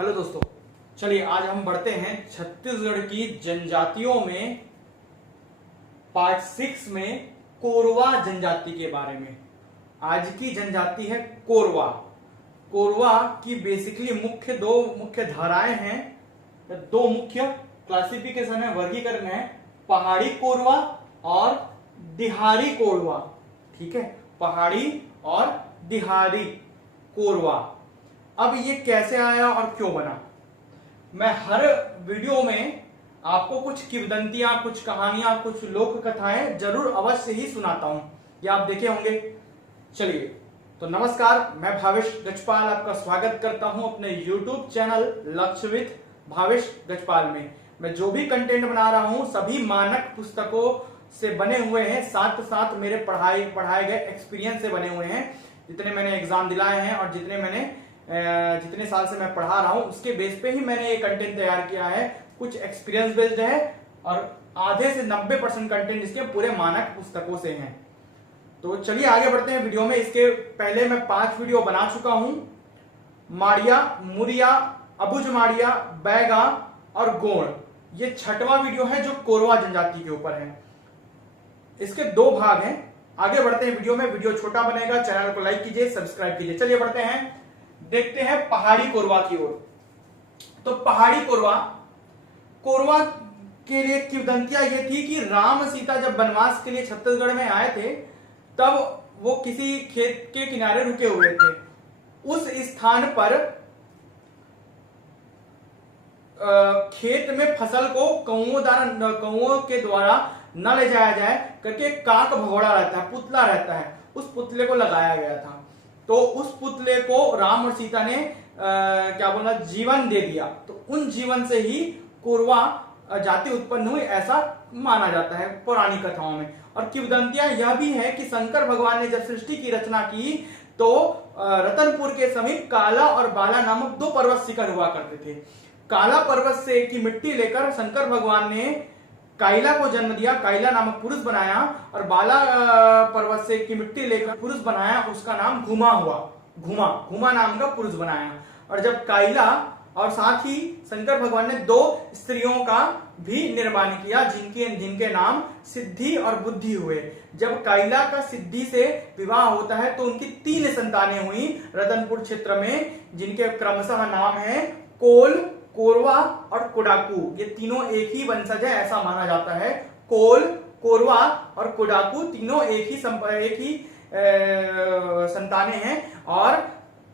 Hello दोस्तों, चलिए आज हम बढ़ते हैं छत्तीसगढ़ की जनजातियों में पार्ट 6 में कोरवा जनजाति के बारे में। आज की जनजाति है कोरवा। कोरवा की बेसिकली दो मुख्य धाराएं हैं, दो मुख्य क्लासिफिकेशन है, वर्गीकरण है, पहाड़ी कोरवा और दिहाड़ी कोरवा। ठीक है, पहाड़ी और दिहाड़ी कोरवा। अब ये कैसे आया और क्यों बना, मैं हर वीडियो में आपको कुछ किंवदंतियां, कुछ कहानियां, कुछ लोक कथाएं जरूर अवश्य ही सुनाता हूं। ये आप देखे होंगे। चलिए तो नमस्कार, मैं भावेश गजपाल आपका स्वागत करता हूं अपने YouTube चैनल लक्ष्य विद भावेश गजपाल में। मैं जो भी कंटेंट बना रहा हूं सभी मानक पुस्तकों से बने हुए हैं, साथ साथ मेरे पढ़ाए गए एक्सपीरियंस से बने हुए हैं। जितने मैंने एग्जाम दिलाए हैं और जितने साल से मैं पढ़ा रहा हूं उसके बेस पे ही मैंने ये कंटेंट तैयार किया है। कुछ एक्सपीरियंस बेस्ड है और आधे से 90% कंटेंट इसके पूरे मानक पुस्तकों से हैं। तो चलिए आगे बढ़ते हैं वीडियो में। इसके पहले मैं 5 वीडियो बना चुका हूं। माड़िया, मुरिया, अबुझ माड़िया, बैगा और गोड़, ये 6वां वीडियो है जो कोरवा जनजाति के ऊपर है। इसके 2 भाग हैं। आगे बढ़ते हैं वीडियो में। वीडियो छोटा बनेगा, चैनल को लाइक कीजिए, सब्सक्राइब कीजिए। चलिए बढ़ते हैं, देखते हैं पहाड़ी कोरवा की ओर। तो पहाड़ी कोरवा के लिए किंवदंतियां ये थी कि राम सीता जब वनवास के लिए छत्तीसगढ़ में आए थे तब वो किसी खेत के किनारे रुके हुए थे। उस स्थान पर खेत में फसल को कौओं के द्वारा न ले जाया जाए करके काक भगोड़ा रहता है, पुतला रहता है, उस पुतले को लगाया गया था। तो उस पुतले को राम और सीता ने जीवन दे दिया। तो उन जीवन से ही कोरवा जाति उत्पन्न हुई, ऐसा माना जाता है पौराणिक कथाओं में। और किंवदंतियां यह भी है कि शंकर भगवान ने जब सृष्टि की रचना की तो रतनपुर के समीप काला और बाला नामक 2 पर्वत शिखर हुआ करते थे। काला पर्वत से की मिट्टी लेकर शंकर भगवान ने काइला को जन्म दिया, काइला नामक पुरुष बनाया, और बाला पर्वत से की मिट्टी लेकर पुरुष बनाया, उसका नाम घुमा हुआ। घुमा नाम का पुरुष बनाया। और जब काइला और साथ ही शंकर भगवान ने 2 स्त्रियों का भी निर्माण किया जिनके नाम सिद्धि और बुद्धि हुए। जब काइला का सिद्धि से विवाह होता है तो उनकी 3 संतानें हुई रतनपुर क्षेत्र में, जिनके क्रमशः नाम है कोल, कोरवा और कोडाकू। ये तीनों एक ही वंशज है ऐसा माना जाता है। कोल, कोरवा और कोडाकू तीनों एक ही संतानें हैं और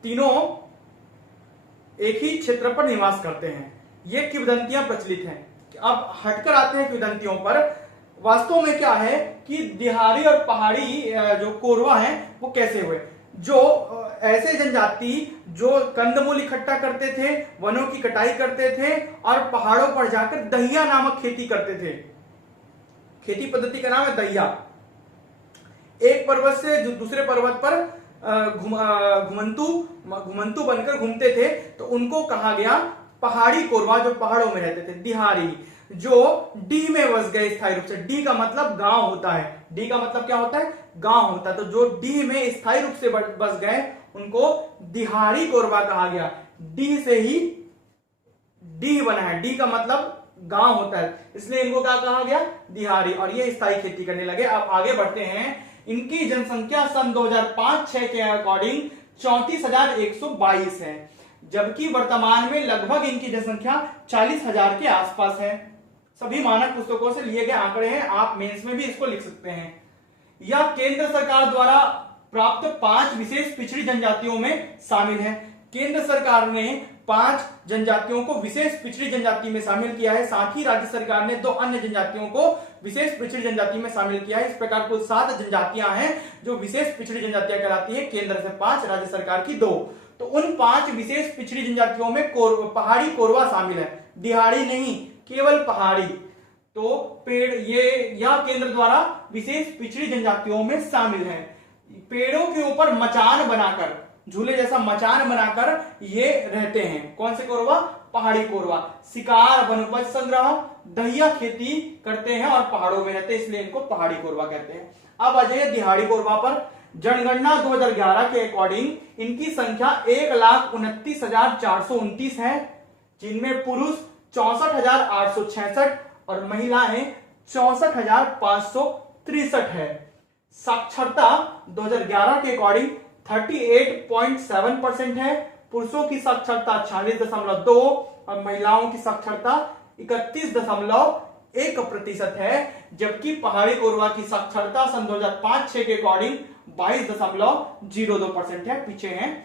तीनों एक ही क्षेत्र पर निवास करते हैं। ये किंवदंतियां प्रचलित हैं। अब हटकर आते हैं किंवदंतियों पर। वास्तव में क्या है कि दिहाड़ी और पहाड़ी जो कोरवा हैं वो कैसे हुए। जो ऐसे जनजाति जो कंदमूल इकट्ठा करते थे, वनों की कटाई करते थे और पहाड़ों पर जाकर दहिया नामक खेती करते थे। खेती पद्धति का नाम है दहिया। एक पर्वत से दूसरे पर्वत पर घुमंतु बनकर घूमते थे, तो उनको कहा गया पहाड़ी कोरवा, जो पहाड़ों में रहते थे। दिहाड़ी जो डी में बस गए स्थायी रूप से, डी का मतलब गांव होता है, डी का मतलब क्या होता है, गांव होता है। तो जो डी में स्थायी रूप से बस गए उनको दिहाड़ी कोरवा कहा गया। डी से ही डी बना है, डी का मतलब गांव होता है, इसलिए इनको क्या कहा गया, दिहाड़ी। और ये स्थायी खेती करने लगे। अब आगे बढ़ते हैं। इनकी जनसंख्या सन 2005-6 के अकॉर्डिंग 34,122 है, जबकि वर्तमान में लगभग इनकी जनसंख्या 40,000 के आसपास है। सभी मानक पुस्तकों से लिए गए आंकड़े हैं, आप मेंस में भी इसको लिख सकते हैं। यह केंद्र सरकार द्वारा प्राप्त 5 विशेष पिछड़ी जनजातियों में शामिल है। केंद्र सरकार ने 5 जनजातियों को विशेष पिछड़ी जनजाति में शामिल किया है। साथ ही राज्य सरकार ने 2 अन्य जनजातियों को विशेष पिछड़ी जनजाति में शामिल किया है। इस प्रकार कुल 7 जनजातियां हैं जो विशेष पिछड़ी जनजातियां कहलाती है। केंद्र से 5, राज्य सरकार की 2। तो उन 5 विशेष पिछड़ी जनजातियों में पहाड़ी कोरवा शामिल है, दिहाड़ी नहीं, केवल पहाड़ी। तो यह केंद्र द्वारा विशेष पिछड़ी जनजातियों में शामिल है। पेड़ों के ऊपर मचान बनाकर, झूले जैसा मचान बनाकर ये रहते हैं। कौन से कोरवा, पहाड़ी कोरवा। शिकार, वनोपज संग्रह, दहिया खेती करते हैं और पहाड़ों में रहते हैं, इसलिए इनको पहाड़ी कोरवा कहते हैं। अब आ जाइए दिहाड़ी कोरवा पर। जनगणना 2011 के अकॉर्डिंग इनकी संख्या 1,29,429 है। जिनमें पुरुष 64,866 और महिलाएं 64,563 है। साक्षरता 2011 के अकॉर्डिंग 38.7% है। पुरुषों की साक्षरता 46.2 और महिलाओं की साक्षरता 31.1% है, जबकि पहाड़ी कोरवा की साक्षरता सन 2005-6 के अकॉर्डिंग 22.02% है। पीछे हैं,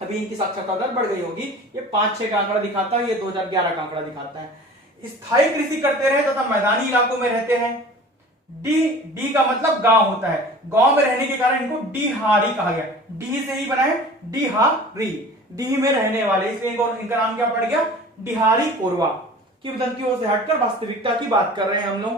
अभी इनकी साक्षरता दर बढ़ गई होगी। ये 5-6 का आंकड़ा दिखाता है, ये 2011 का आंकड़ा दिखाता है। स्थायी कृषि करते रहे तथा मैदानी इलाकों में रहते हैं। डी का मतलब गांव होता है। गांव में रहने के कारण इनको डिहारी कहा गया। डी से ही बना है डिहारी, डी में रहने वाले, इसलिए इनका नाम क्या पड़ गया, डिहारी कोरवा। किंवदंतियों से हटकर वास्तविकता की बात कर रहे हैं हम लोग।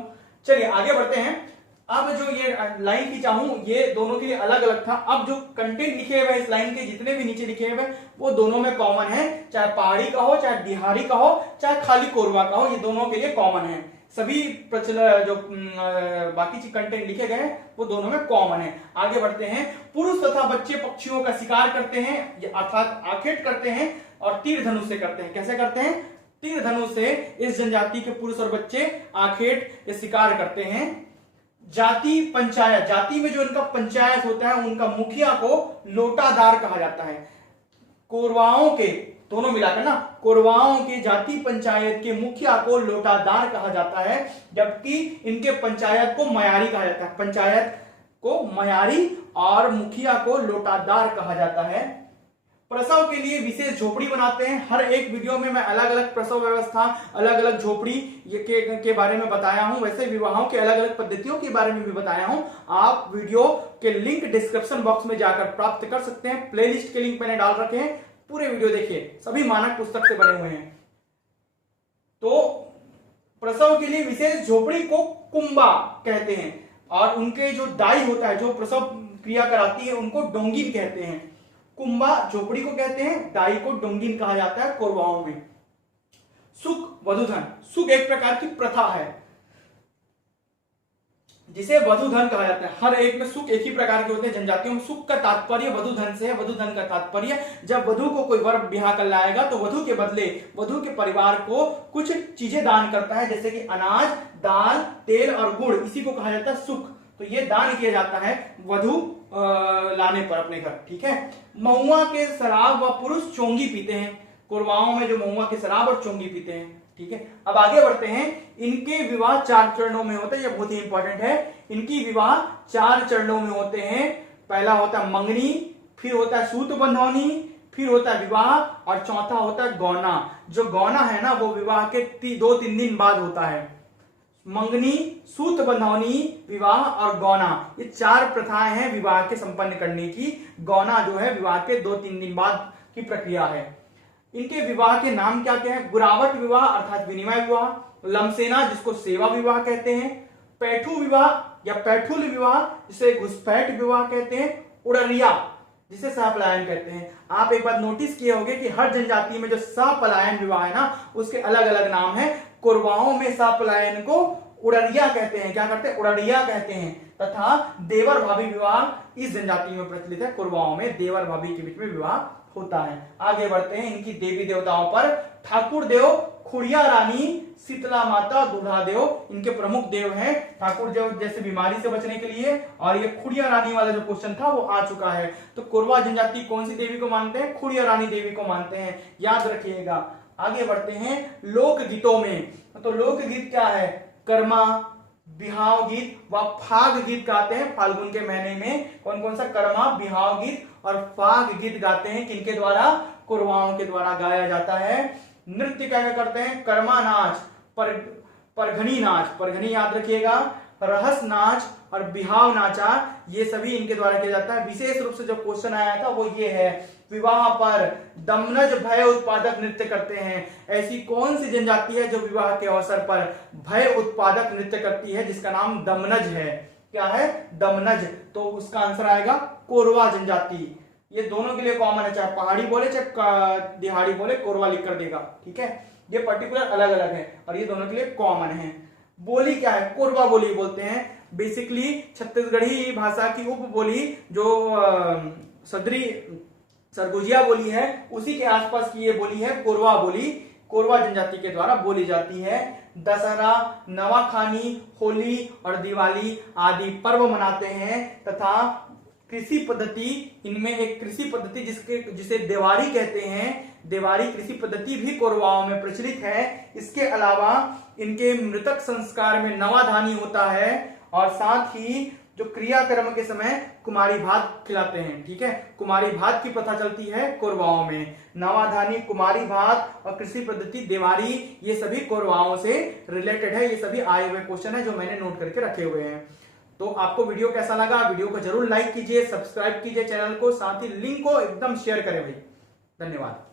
चलिए आगे बढ़ते हैं। अब जो ये लाइन खींचा हूं ये दोनों के लिए अलग अलग था। अब जो कंटेंट लिखे हुए इस लाइन के जितने भी नीचे लिखे हुए वो दोनों में कॉमन है, चाहे पहाड़ी का हो, चाहे बिहारी का हो, चाहे खाली कोरवा का हो, ये दोनों के लिए कॉमन है। सभी जो बाकी कंटेंट लिखे गए हैं वो दोनों में कॉमन है। आगे बढ़ते हैं। पुरुष तथा बच्चे पक्षियों का शिकार करते हैं, अर्थात आखेट करते हैं और तीर धनुष से करते हैं। कैसे करते हैं? तीर धनुष से इस जनजाति के पुरुष और बच्चे आखेट शिकार करते हैं। जाति पंचायत, जाति में जो इनका पंचायत होता है उनका मुखिया को लोटादार कहा जाता है। कोरवाओं के दोनों मिलाकर ना, कोरवाओं के जाति पंचायत के मुखिया को लोटादार कहा जाता है, जबकि इनके पंचायत को मयारी कहा जाता है। पंचायत को मयारी और मुखिया को लोटादार कहा जाता है। प्रसव के लिए विशेष झोपड़ी बनाते हैं। हर एक वीडियो में मैं अलग अलग प्रसव व्यवस्था, अलग अलग झोपड़ी के बारे में बताया हूं। वैसे विवाहों के अलग अलग पद्धतियों के बारे में भी बताया हूं। आप वीडियो के लिंक डिस्क्रिप्शन बॉक्स में जाकर प्राप्त कर सकते हैं। प्लेलिस्ट के लिंक मैंने डाल रखे हैं, पूरे वीडियो देखिए, सभी मानक पुस्तक से बने हुए हैं। तो प्रसव के लिए विशेष झोपड़ी को कुंबा कहते हैं और उनके जो दाई होता है, जो प्रसव क्रिया कराती है, उनको डोंगिन कहते हैं। कुंबा झोपड़ी को कहते हैं, दाई को डोंगिन कहा जाता है कोरवाओं में। सुख वधुधन, सुख एक प्रकार की प्रथा है जिसे वधुधन कहा जाता है। हर एक में सुख एक ही प्रकार के होते हैं। जनजातियों में सुख का तात्पर्य वधुधन से है। वधुधन का तात्पर्य जब वधु को कोई वर ब्याह कर लाएगा तो वधु के बदले वधु के परिवार को कुछ चीजें दान करता है, जैसे कि अनाज, दाल, तेल और गुड़, इसी को कहा जाता है सुख। तो ये दान किया जाता है वधु लाने पर अपने घर। ठीक है। महुआ के शराब व पुरुष चोंगी पीते हैं। कोरवाओं में जो महुआ के शराब और चोंगी पीते हैं। ठीक है। अब आगे बढ़ते हैं। इनके विवाह 4 चरणों में होते हैं, यह बहुत ही इंपॉर्टेंट है। इनकी विवाह 4 चरणों में होते हैं। पहला होता है मंगनी, फिर होता है सूत बंधौनी, फिर होता है विवाह और चौथा होता है गौना। जो गौना है ना वो विवाह के 2-3 दिन बाद होता है। मंगनी, सूत बंधौनी, विवाह और गौना, ये 4 प्रथाएं हैं विवाह के संपन्न करने की। गौना जो है विवाह के 2-3 दिन बाद की प्रक्रिया है। इनके विवाह के नाम क्या क्या है? गुरावट विवाह अर्थात विनिमय विवाह, लमसेना जिसको सेवा विवाह कहते हैं, पैठू विवाह या पैठुल विवाह जिसे घुसपैठ विवाह कहते हैं, उड़रिया जिसे सहपलायन कहते हैं। आप एक बात नोटिस किए होंगे कि हर जनजाति में जो सहपलायन विवाह है ना उसके अलग अलग नाम है। कोरवाओं में सहपलायन को उड़रिया कहते हैं। क्या करते हैं? उड़रिया कहते हैं। तथा देवर भाभी विवाह इस जनजाति में प्रचलित है। कोरवाओं में देवर भाभी के बीच में विवाह होता है। आगे बढ़ते हैं। इनकी देवी देवताओं पर ठाकुर देव, खुड़िया रानी, शीतला माता, दूल्हा देव इनके प्रमुख देव हैं। ठाकुर देव जैसे बीमारी से बचने के लिए, और ये खुड़िया रानी वाला जो क्वेश्चन था वो आ चुका है। तो कोरवा जनजाति कौन सी देवी को मानते हैं? खुड़िया रानी देवी को मानते हैं, याद रखिएगा। आगे बढ़ते हैं। लोकगीतों में तो लोकगीत क्या है? कर्मा, बिहाव गीत व फाग गीत गाते हैं। फाल्गुन के महीने में कौन कौन सा? कर्मा, बिहाव गीत और फाग गीत गाते हैं। किनके द्वारा? कोरवाओं के द्वारा गाया जाता है। नृत्य क्या करते हैं? कर्मा नाच, परघनी नाच, परघनी याद रखिएगा, रहस नाच और बिहाव नाचा, ये सभी इनके द्वारा किया जाता है। विशेष रूप से जो क्वेश्चन आया था वो ये है, विवाह पर दमनज भय उत्पादक नृत्य करते हैं। ऐसी कौन सी जनजाति है जो विवाह के अवसर पर भय उत्पादक नृत्य करती है जिसका नाम दमनज है? क्या है? दमनज। तो उसका आंसर आएगा कोरवा जनजाति। ये दोनों के लिए कॉमन है, चाहे पहाड़ी बोले चाहे दिहाड़ी बोले, कोरवा लिख कर देगा। ठीक है। ये पर्टिकुलर अलग अलग है और ये दोनों के लिए कॉमन है। बोली क्या है? कोरवा बोली बोलते हैं। बेसिकली छत्तीसगढ़ी भाषा की उप बोली जो सदरी सरगुजिया बोली है उसी के आसपास की ये बोली है कोरवा बोली। कोरवा जनजाति के द्वारा बोली जाती है। दशहरा, नवाखानी, होली और दिवाली आदि पर्व मनाते हैं तथा कृषि पद्धति, इनमें एक कृषि पद्धति जिसे देवारी कहते हैं, देवारी कृषि पद्धति भी कोरवाओं में प्रचलित है। इसके अलावा इनके मृतक संस्कार में नवाधानी होता है और साथ ही जो क्रियाक्रम के समय कुमारी भात खिलाते हैं। ठीक है, कुमारी भात की प्रथा चलती है कोरवाओं में। नवाधानी, कुमारी भात और कृषि पद्धति, देवारी, ये सभी कोरवाओं से रिलेटेड है। ये सभी आए हुए क्वेश्चन है जो मैंने नोट करके रखे हुए हैं। तो आपको वीडियो कैसा लगा? वीडियो को जरूर लाइक कीजिए, सब्सक्राइब कीजिए चैनल को, साथ ही लिंक को एकदम शेयर करें भाई। धन्यवाद।